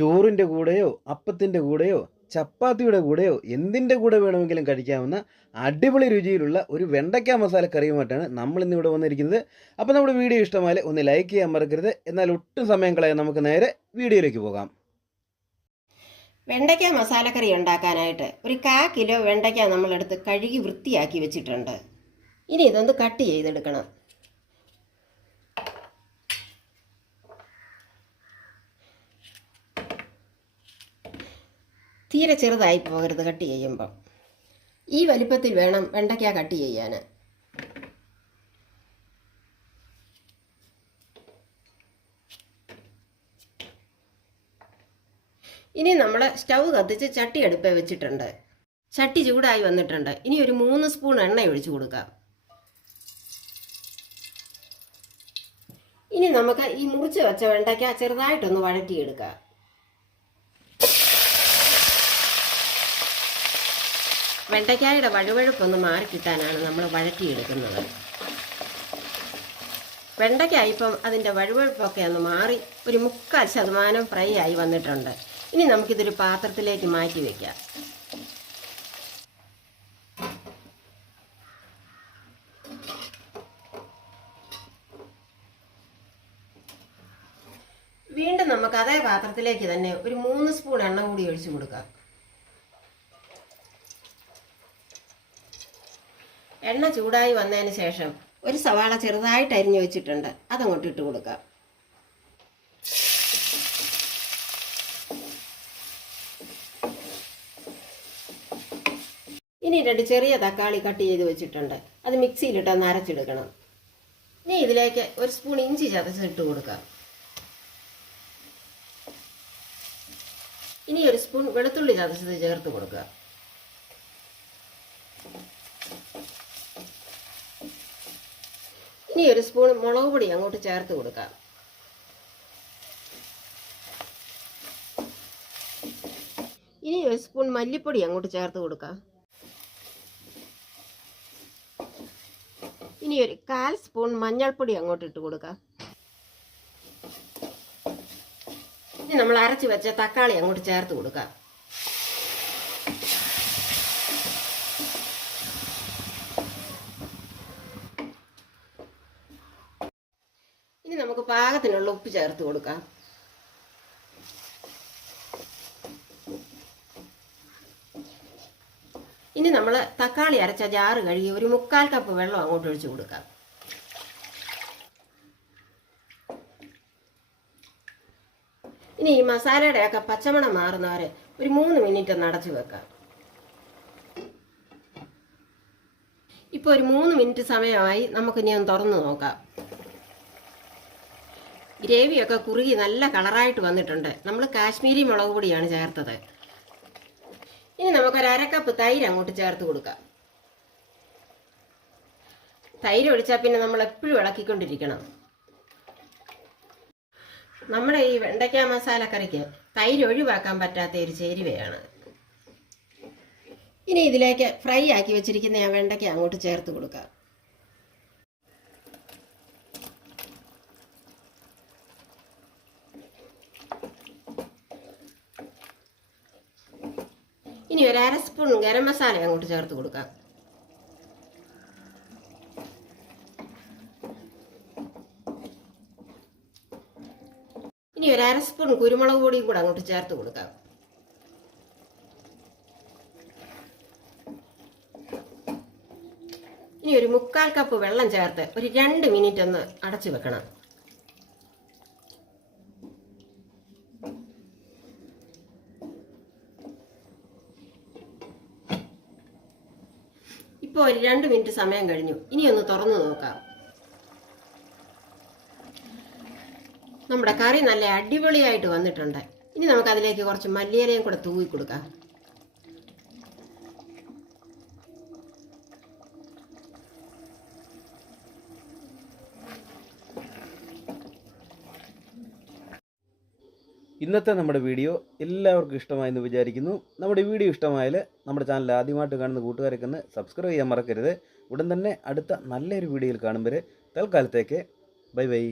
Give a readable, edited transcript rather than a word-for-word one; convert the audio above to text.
ചോറിൻ്റെ കൂടെയോ അപ്പത്തിൻ്റെ കൂടെയോ ചപ്പാത്തിയുടെ കൂടെയോ എന്തിൻ്റെ കൂടെ വേണമെങ്കിലും കഴിക്കാവുന്ന അടിപൊളി രുചിയിലുള്ള ഒരു വെണ്ടയ്ക്ക മസാല കറിയുമായിട്ടാണ് നമ്മൾ ഇന്നിവിടെ വന്നിരിക്കുന്നത്. അപ്പോൾ നമ്മുടെ വീഡിയോ ഇഷ്ടമായാൽ ഒന്ന് ലൈക്ക് ചെയ്യാൻ മറക്കരുത്. എന്നാൽ ഒട്ടും സമയം കളയാൻ നമുക്ക് നേരെ വീഡിയോയിലേക്ക് പോകാം. വെണ്ടയ്ക്ക മസാലക്കറി ഉണ്ടാക്കാനായിട്ട് ഒരു 1/4 കിലോ വെണ്ടയ്ക്ക നമ്മളെടുത്ത് കഴുകി വൃത്തിയാക്കി വെച്ചിട്ടുണ്ട്. ഇനി ഇതൊന്ന് കട്ട് ചെയ്തെടുക്കണം. തീരെ ചെറുതായി പോകരുത് കട്ട് ചെയ്യുമ്പോൾ. ഈ വലിപ്പത്തിൽ വേണം വെണ്ടയ്ക്ക കട്ട് ചെയ്യാൻ. ഇനി നമ്മൾ സ്റ്റൗ കത്തിച്ച് ചട്ടി അടുപ്പേ വെച്ചിട്ടുണ്ട്. ചട്ടി ചൂടായി വന്നിട്ടുണ്ട്. ഇനി ഒരു 3 സ്പൂൺ എണ്ണ ഒഴിച്ചു കൊടുക്കാം. ഇനി നമുക്ക് ഈ മുറിച്ച് വെച്ച വെണ്ടയ്ക്ക ചെറുതായിട്ടൊന്ന് വഴറ്റിയെടുക്കാം. വെണ്ടയ്ക്കായുടെ വഴുവഴുപ്പൊന്ന് മാറിക്കിട്ടാനാണ് നമ്മൾ വഴറ്റിയെടുക്കുന്നത്. വെണ്ടയ്ക്ക ഇപ്പം അതിൻ്റെ വഴുവഴുപ്പൊക്കെ ഒന്ന് മാറി ഒരു 3/4% ഫ്രൈ ആയി വന്നിട്ടുണ്ട്. ഇനി നമുക്കിതൊരു പാത്രത്തിലേക്ക് മാറ്റി വയ്ക്കാം. വീണ്ടും നമുക്ക് അതേ പാത്രത്തിലേക്ക് തന്നെ ഒരു 3 സ്പൂൺ എണ്ണ കൂടി ഒഴിച്ചു കൊടുക്കാം. എണ്ണ ചൂടായി വന്നതിന് ശേഷം ഒരു സവാള ചെറുതായിട്ട് അരിഞ്ഞു വെച്ചിട്ടുണ്ട്, അതങ്ങോട്ട് ഇട്ട് കൊടുക്കാം. ഇനി 2 ചെറിയ തക്കാളി കട്ട് ചെയ്ത് വെച്ചിട്ടുണ്ട്, അത് മിക്സിയിലിട്ട് ഒന്ന് അരച്ചെടുക്കണം. ഇനി ഇതിലേക്ക് 1 സ്പൂൺ ഇഞ്ചി ചതച്ചിട്ട് കൊടുക്കാം. ഇനി 1 സ്പൂൺ വെളുത്തുള്ളി ചതച്ചത് ചേർത്ത് കൊടുക്കുക. ഇനി 1 സ്പൂൺ മുളക് പൊടി അങ്ങോട്ട് ചേർത്ത് കൊടുക്കാം. ഇനി 1 സ്പൂൺ മല്ലിപ്പൊടി അങ്ങോട്ട് ചേർത്ത് കൊടുക്കാം. ഇനി ഒരു 1/4 സ്പൂൺ മഞ്ഞൾപ്പൊടി അങ്ങോട്ട് ഇട്ട് കൊടുക്കാം. ഇനി നമ്മൾ അരച്ച് വെച്ച തക്കാളി അങ്ങോട്ട് ചേർത്ത് കൊടുക്കാം. ഇനി നമുക്ക് പാകത്തിനുള്ള ഉപ്പ് ചേർത്ത് കൊടുക്കാം. ഇനി നമ്മൾ തക്കാളി അരച്ച ജാറ് കഴുകി ഒരു 3/4 കപ്പ് വെള്ളം അങ്ങോട്ട് ഒഴിച്ചു കൊടുക്കാം. ഇനി ഈ മസാലയുടെയൊക്കെ പച്ചമണം മാറുന്നവരെ ഒരു 3 മിനിറ്റ് ഒന്ന് അടച്ചു വെക്കാം. ഇപ്പോൾ ഒരു 3 മിനിറ്റ് സമയമായി. നമുക്കിനി ഒന്ന് തുറന്ന് നോക്കാം. ഗ്രേവിയൊക്കെ കുറുകി നല്ല കളറായിട്ട് വന്നിട്ടുണ്ട്. നമ്മൾ കാശ്മീരി മുളക് പൊടിയാണ് ചേർത്തത്. ഇനി നമുക്കൊരു 1/2 കപ്പ് തൈര് അങ്ങോട്ട് ചേർത്ത് കൊടുക്കാം. തൈര് ഒഴിച്ചാൽ പിന്നെ നമ്മൾ എപ്പോഴും ഇളക്കിക്കൊണ്ടിരിക്കണം. നമ്മുടെ ഈ വെണ്ടയ്ക്ക മസാലക്കറിക്ക് തൈര് ഒഴിവാക്കാൻ പറ്റാത്ത ഒരു ചേരുവയാണ്. ഇനി ഇതിലേക്ക് ഫ്രൈ ആക്കി വെച്ചിരിക്കുന്ന ആ വെണ്ടയ്ക്ക അങ്ങോട്ട് ചേർത്ത് കൊടുക്കാം. ഇനി ഒരു 1/2 സ്പൂൺ ഗരം മസാല അങ്ങോട്ട് ചേർത്ത് കൊടുക്കാം. ഇനി ഒരു 1/2 സ്പൂൺ കുരുമുളക് പൊടിയും കൂടെ അങ്ങോട്ട് ചേർത്ത് കൊടുക്കാം. ഇനി ഒരു 3/4 കപ്പ് വെള്ളം ചേർത്ത് ഒരു 2 മിനിറ്റ് ഒന്ന് അടച്ചു വെക്കണം. ഇപ്പോൾ ഒരു 2 മിനിറ്റ് സമയം കഴിഞ്ഞു. ഇനി ഒന്ന് തുറന്നു നോക്കാം. നമ്മുടെ കറി നല്ല അടിപൊളിയായിട്ട് വന്നിട്ടുണ്ട്. ഇനി നമുക്ക് അതിലേക്ക് കുറച്ച് മല്ലിയിലയും കൂടെ തൂവി കൊടുക്കാം. ഇന്നത്തെ നമ്മുടെ വീഡിയോ എല്ലാവർക്കും ഇഷ്ടമായെന്ന് വിചാരിക്കുന്നു. നമ്മുടെ വീഡിയോ ഇഷ്ടമായാൽ നമ്മുടെ ചാനൽ ആദ്യമായിട്ട് കാണുന്ന കൂട്ടുകാരൊക്കെ ഒന്ന് സബ്സ്ക്രൈബ് ചെയ്യാൻ മറക്കരുത്. ഉടൻ തന്നെ അടുത്ത നല്ലൊരു വീഡിയോയിൽ കാണും വരെ തൽക്കാലത്തേക്ക് ബൈ ബൈ.